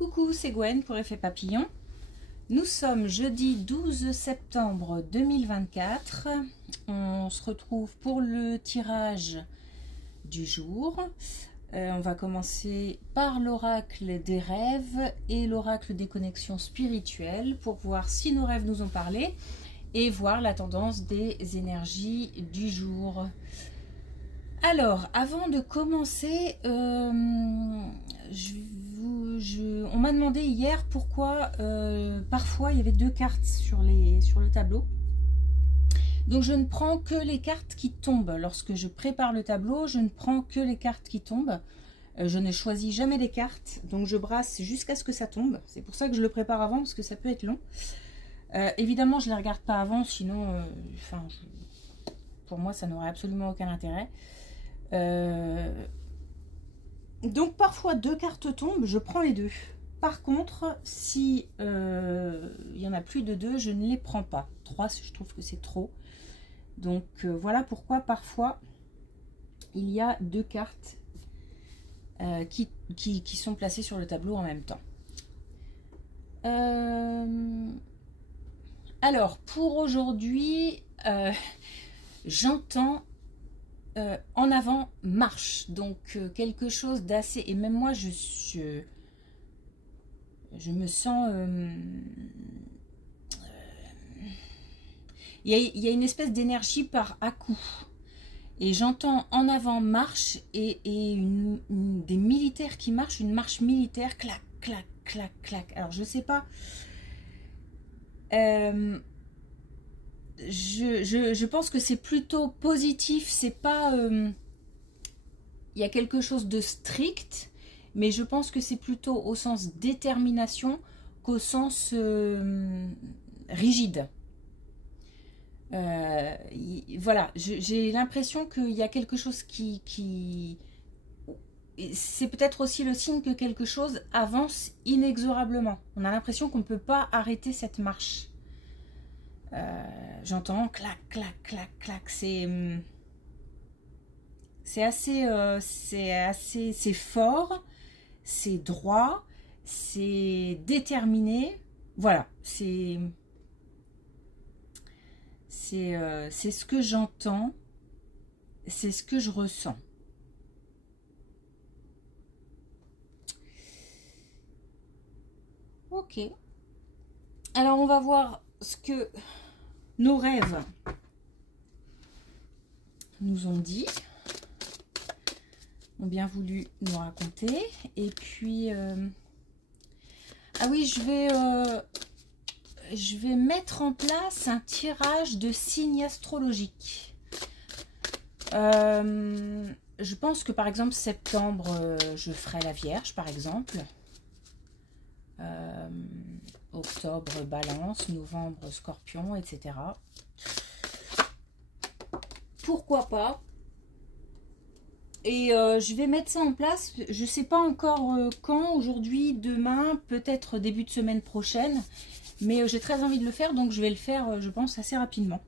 Coucou, c'est Gwen pour Effet Papillon. Nous sommes jeudi 12 septembre 2024. On se retrouve pour le tirage du jour. On va commencer par l'oracle des rêves et l'oracle des connexions spirituelles pour voir si nos rêves nous ont parlé et voir la tendance des énergies du jour. Alors, avant de commencer, on m'a demandé hier pourquoi parfois il y avait deux cartes sur le tableau. Donc je ne prends que les cartes qui tombent. Lorsque je prépare le tableau, je ne prends que les cartes qui tombent. Je ne choisis jamais les cartes, donc je brasse jusqu'à ce que ça tombe. C'est pour ça que je le prépare avant, parce que ça peut être long. Évidemment, je ne les regarde pas avant, sinon, pour moi, ça n'aurait absolument aucun intérêt. Donc parfois deux cartes tombent, je prends les deux. Par contre, si il y en a plus de deux, je ne les prends pas. 3, je trouve que c'est trop. Donc voilà pourquoi parfois il y a deux cartes qui sont placées sur le tableau en même temps. Alors pour aujourd'hui, j'entends en avant marche, donc quelque chose d'assez, et même moi je me sens il y a une espèce d'énergie par à-coup, et j'entends en avant marche et des militaires qui marchent, une marche militaire, clac clac clac clac. Alors je sais pas, je pense que c'est plutôt positif, c'est pas il y a quelque chose de strict, mais je pense que c'est plutôt au sens détermination qu'au sens rigide. Voilà, j'ai l'impression qu'il y a quelque chose qui c'est peut-être aussi le signe que quelque chose avance inexorablement. On a l'impression qu'on ne peut pas arrêter cette marche. J'entends clac clac clac clac, c'est assez, c'est fort, c'est droit, c'est déterminé. Voilà, c'est ce que j'entends, c'est ce que je ressens. Ok, alors on va voir ce que nos rêves nous ont dit, ont bien voulu nous raconter. Et puis ah oui, je vais mettre en place un tirage de signes astrologiques. Je pense que par exemple septembre, je ferai la Vierge par exemple. Octobre Balance, novembre Scorpion, etc. Pourquoi pas? Et je vais mettre ça en place. Je ne sais pas encore quand, aujourd'hui, demain, peut-être début de semaine prochaine. Mais j'ai très envie de le faire, donc je vais le faire, je pense, assez rapidement.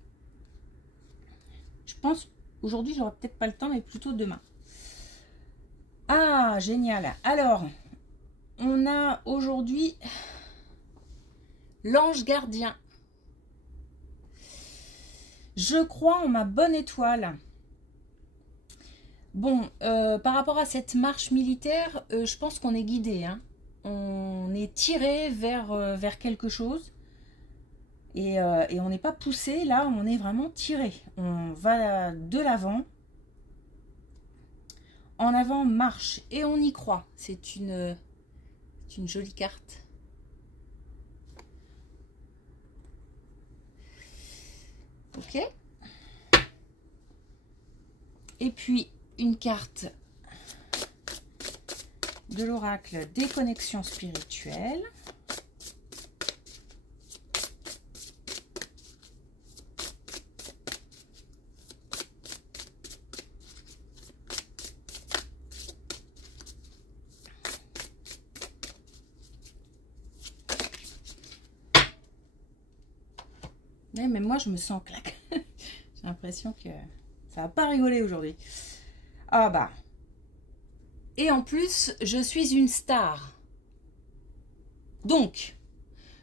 Je pense, aujourd'hui, j'aurai peut-être pas le temps, mais plutôt demain. Ah, génial. Alors, on a aujourd'hui l'ange gardien. Je crois en ma bonne étoile. Bon, par rapport à cette marche militaire, je pense qu'on est guidé, hein. On est tiré vers quelque chose. Et on n'est pas poussé, là, on est vraiment tiré. On va de l'avant. En avant, marche. Et on y croit. C'est une jolie carte. Ok. Et puis, une carte de l'oracle des connexions spirituelles. Ouais, mais moi, je me sens claque. J'ai l'impression que ça va pas rigoler aujourd'hui. Ah bah. Et en plus, je suis une star. Donc,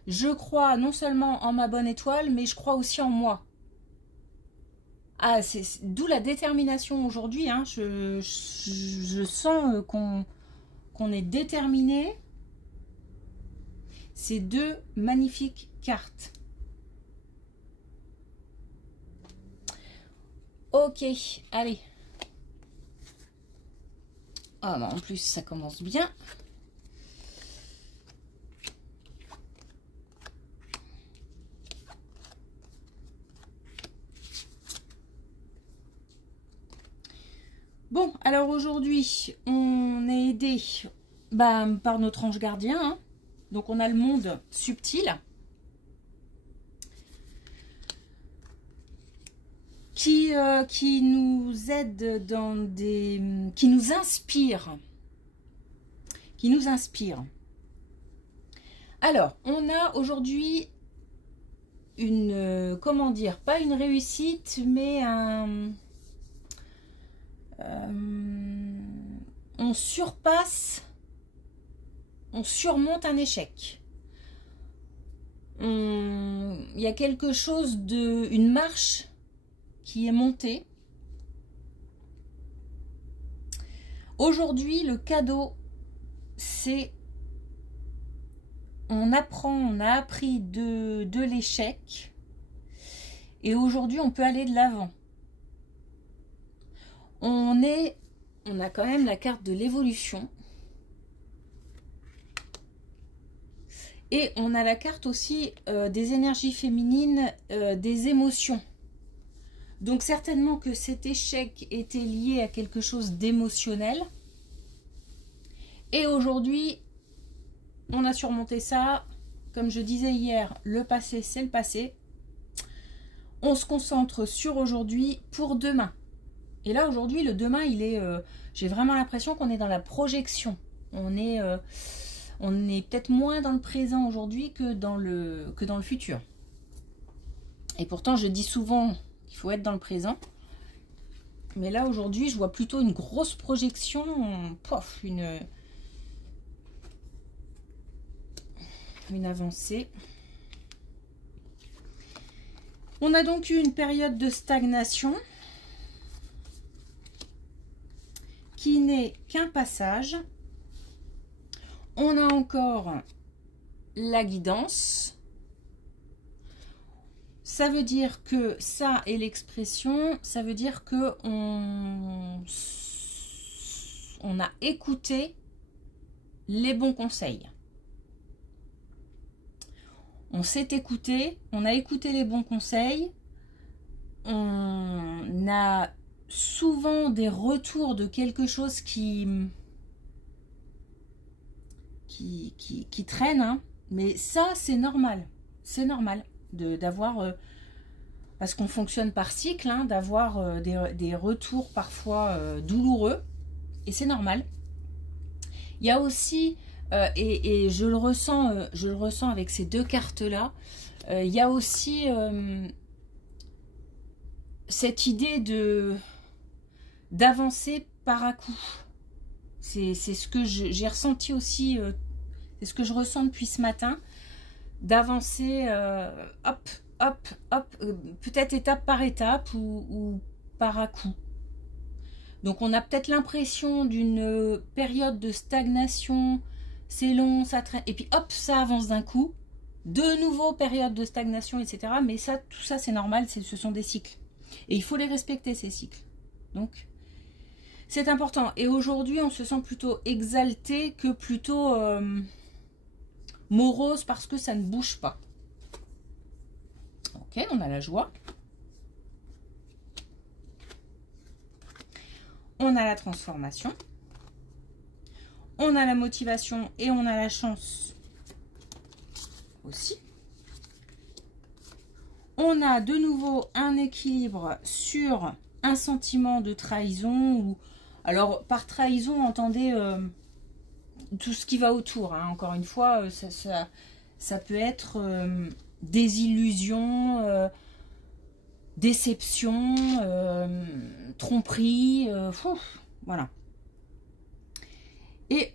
je crois non seulement en ma bonne étoile, mais je crois aussi en moi. Ah, c'est d'où la détermination aujourd'hui. Hein. Je sens qu'on est déterminé. Ces deux magnifiques cartes. Ok, allez. Ah bah en plus ça commence bien. Bon, alors aujourd'hui, on est aidé par notre ange gardien. Hein. Donc on a le monde subtil qui nous aide dans des... qui nous inspire. Alors, on a aujourd'hui une... comment dire? Pas une réussite, mais un... on surpasse, on surmonte un échec. Il y a quelque chose de... une marche qui est montée. Aujourd'hui, le cadeau, c'est... on apprend, on a appris de l'échec. Et aujourd'hui, on peut aller de l'avant. On a quand même la carte de l'évolution. Et on a la carte aussi des énergies féminines, des émotions. Donc certainement que cet échec était lié à quelque chose d'émotionnel. Et aujourd'hui, on a surmonté ça. Comme je disais hier, le passé, c'est le passé. On se concentre sur aujourd'hui pour demain. Et là, aujourd'hui, le demain, il est... j'ai vraiment l'impression qu'on est dans la projection. On est peut-être moins dans le présent aujourd'hui que dans le futur. Et pourtant, je dis souvent qu'il faut être dans le présent. Mais là, aujourd'hui, je vois plutôt une grosse projection. Pof, une avancée. On a donc eu une période de stagnation qui n'est qu'un passage. On a encore la guidance. Ça veut dire que ça et l'expression, ça veut dire que on a écouté les bons conseils. On s'est écouté, on a écouté les bons conseils. On a souvent des retours de quelque chose qui traîne, hein. Mais ça c'est normal, d'avoir parce qu'on fonctionne par cycle, hein, d'avoir des retours parfois douloureux, et c'est normal. Il y a aussi et je le ressens avec ces deux cartes là, il y a aussi cette idée d'avancer par à coup. C'est ce que j'ai ressenti aussi, c'est ce que je ressens depuis ce matin, d'avancer hop, hop, hop, peut-être étape par étape ou par à coup. Donc on a peut-être l'impression d'une période de stagnation, c'est long, ça traîne, et puis hop, ça avance d'un coup. De nouveau, période de stagnation, etc. Mais ça, tout ça, c'est normal, ce sont des cycles. Et il faut les respecter, ces cycles. Donc, c'est important. Et aujourd'hui, on se sent plutôt exalté que plutôt morose parce que ça ne bouge pas. Ok, on a la joie. On a la transformation. On a la motivation et on a la chance aussi. On a de nouveau un équilibre sur un sentiment de trahison. Ou alors, par trahison, entendez tout ce qui va autour. Hein. Encore une fois, ça peut être désillusion, déception, tromperie, voilà. Et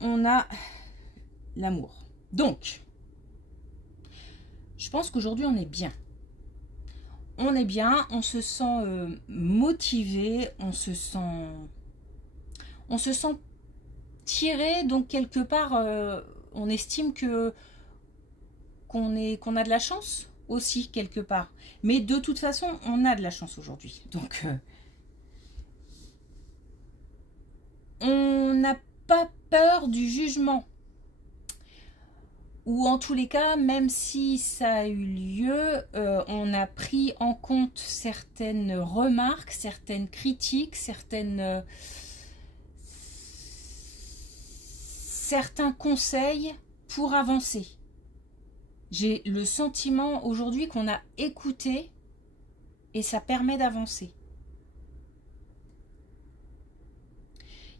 on a l'amour. Donc, je pense qu'aujourd'hui, on est bien. On est bien, on se sent motivé, on se sent tiré, donc quelque part, on estime qu'on a de la chance aussi, quelque part. Mais de toute façon, on a de la chance aujourd'hui. Donc, on n'a pas peur du jugement. Ou en tous les cas, même si ça a eu lieu, on a pris en compte certaines remarques, certaines critiques, certains conseils pour avancer. J'ai le sentiment aujourd'hui qu'on a écouté et ça permet d'avancer.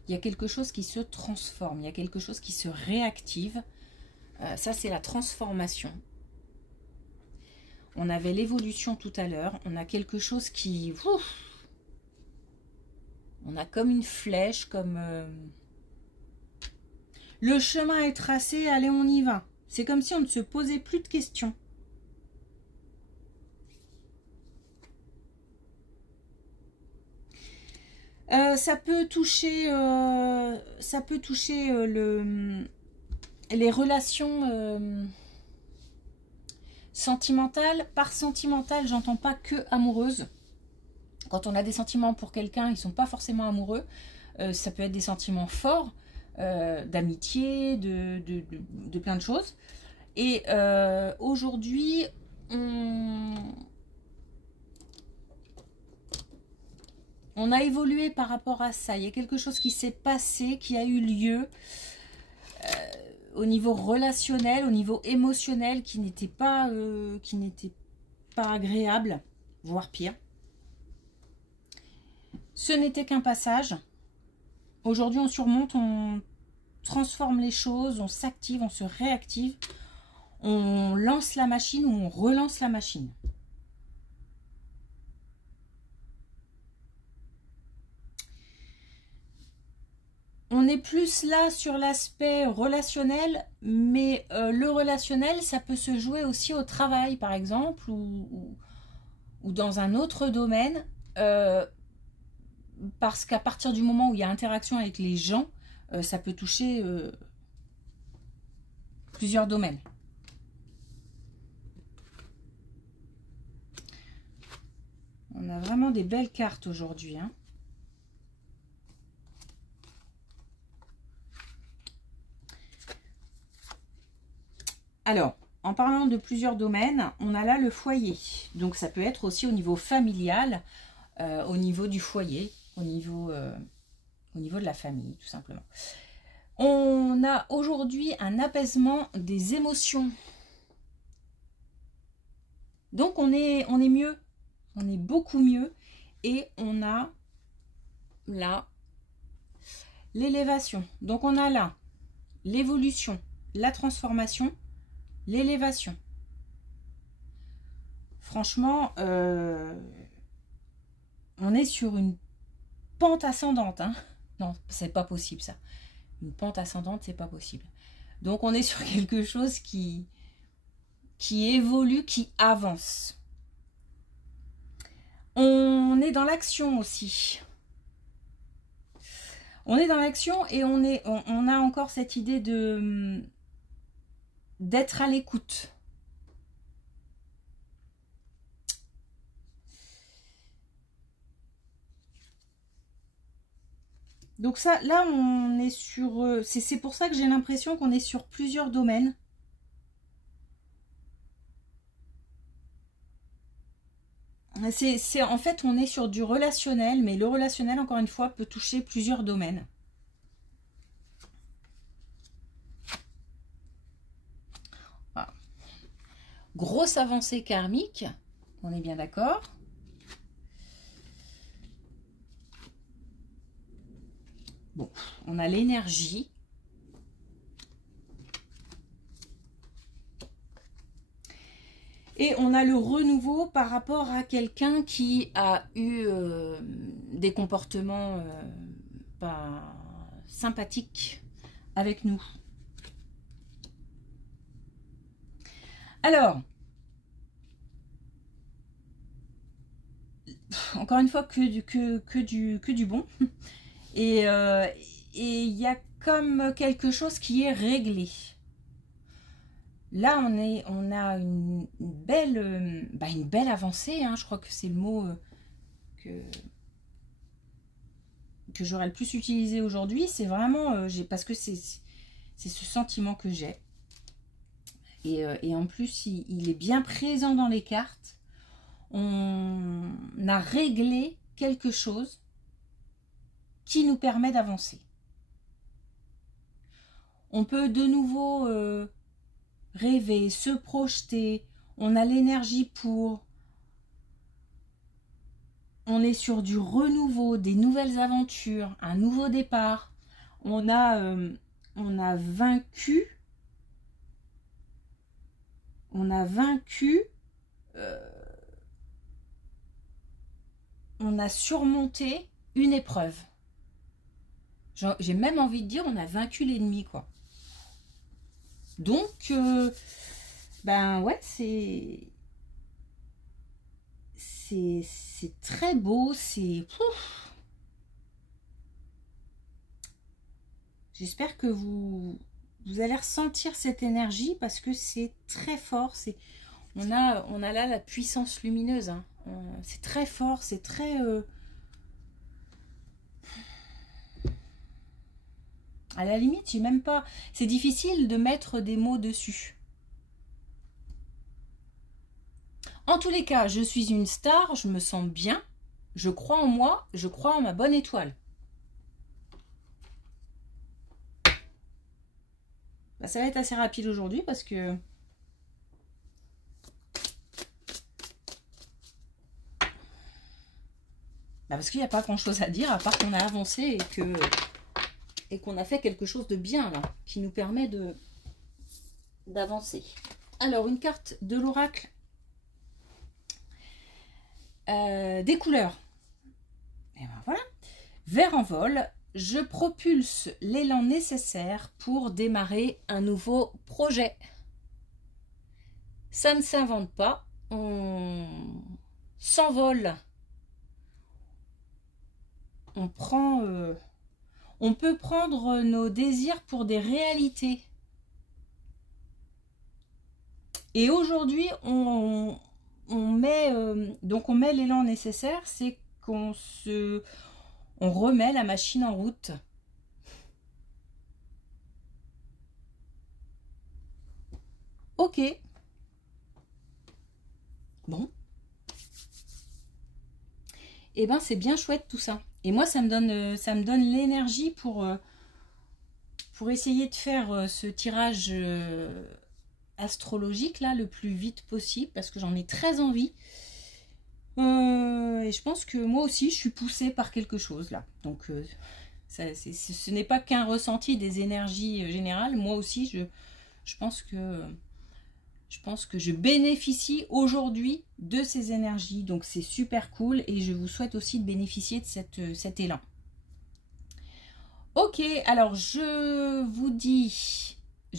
Il y a quelque chose qui se transforme, il y a quelque chose qui se réactive. Ça, c'est la transformation. On avait l'évolution tout à l'heure. On a quelque chose qui... on a comme une flèche, comme... le chemin est tracé, allez, on y va. C'est comme si on ne se posait plus de questions. Ça peut toucher les relations sentimentales. Par sentimentale, j'entends pas que amoureuse. Quand on a des sentiments pour quelqu'un, ils ne sont pas forcément amoureux. Ça peut être des sentiments forts, d'amitié, de plein de choses. Et aujourd'hui, on a évolué par rapport à ça. Il y a quelque chose qui s'est passé, qui a eu lieu au niveau relationnel, au niveau émotionnel, qui n'était pas agréable, voire pire. Ce n'était qu'un passage. Aujourd'hui, on surmonte, on transforme les choses, on s'active, on se réactive, on lance la machine ou on relance la machine. On est plus là sur l'aspect relationnel, mais le relationnel, ça peut se jouer aussi au travail, par exemple, ou dans un autre domaine, parce qu'à partir du moment où il y a interaction avec les gens, ça peut toucher plusieurs domaines. On a vraiment des belles cartes aujourd'hui, hein. Alors, en parlant de plusieurs domaines, on a là le foyer. Donc, ça peut être aussi au niveau familial, au niveau du foyer, au niveau de la famille, tout simplement. On a aujourd'hui un apaisement des émotions. Donc, on est mieux. On est beaucoup mieux. Et on a là l'élévation. Donc, on a là l'évolution, la transformation, l'élévation. Franchement, on est sur une pente ascendante. Hein. Non, c'est pas possible ça. Une pente ascendante, c'est pas possible. Donc on est sur quelque chose qui évolue, qui avance. On est dans l'action aussi. On est dans l'action et on a encore cette idée d'être à l'écoute. Donc ça, là, on est sur... c'est pour ça que j'ai l'impression qu'on est sur plusieurs domaines. En fait, on est sur du relationnel, mais le relationnel, encore une fois, peut toucher plusieurs domaines. Voilà. Grosse avancée karmique, on est bien d'accord. Bon, on a l'énergie. Et on a le renouveau par rapport à quelqu'un qui a eu des comportements pas sympathiques avec nous. Alors, encore une fois, que du bon. Et il y a comme quelque chose qui est réglé. Là, on a une belle avancée. Hein. Je crois que c'est le mot que j'aurais le plus utilisé aujourd'hui. C'est vraiment, parce que c'est ce sentiment que j'ai. Et en plus, il est bien présent dans les cartes. On a réglé quelque chose qui nous permet d'avancer. On peut de nouveau rêver, se projeter. On a l'énergie pour. On est sur du renouveau, des nouvelles aventures, un nouveau départ. On a vaincu. On a vaincu. On a surmonté une épreuve. J'ai même envie de dire, on a vaincu l'ennemi, quoi. Donc, ben ouais, c'est très beau, c'est... J'espère que vous allez ressentir cette énergie parce que c'est très fort. On a là la puissance lumineuse. Hein. C'est très fort, c'est très... À la limite, j'ai même pas... C'est difficile de mettre des mots dessus. En tous les cas, je suis une star, je me sens bien, je crois en moi, je crois en ma bonne étoile. Bah, ça va être assez rapide aujourd'hui parce que... Bah, parce qu'il n'y a pas grand chose à dire à part qu'on a avancé et qu'on a fait quelque chose de bien là, qui nous permet d'avancer. Alors, une carte de l'oracle des couleurs. Et ben voilà. Vert en vol, je propulse l'élan nécessaire pour démarrer un nouveau projet. Ça ne s'invente pas, on s'envole. On peut prendre nos désirs pour des réalités. Et aujourd'hui, on met l'élan nécessaire, c'est qu'on remet la machine en route. Ok. Bon. Et ben c'est bien chouette tout ça. Et moi ça me donne l'énergie pour essayer de faire ce tirage astrologique là le plus vite possible parce que j'en ai très envie. Et je pense que moi aussi je suis poussée par quelque chose là. Donc ce n'est pas qu'un ressenti des énergies générales. Moi aussi je pense que je bénéficie aujourd'hui de ces énergies. Donc c'est super cool et je vous souhaite aussi de bénéficier de cet élan. Ok, alors je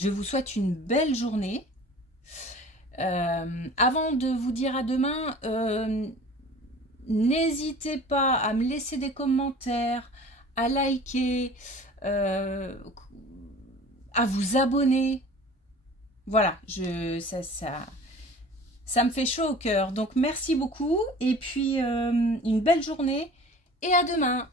vous souhaite une belle journée. Avant de vous dire à demain, n'hésitez pas à me laisser des commentaires, à liker, à vous abonner. Voilà, ça me fait chaud au cœur. Donc merci beaucoup et puis une belle journée et à demain.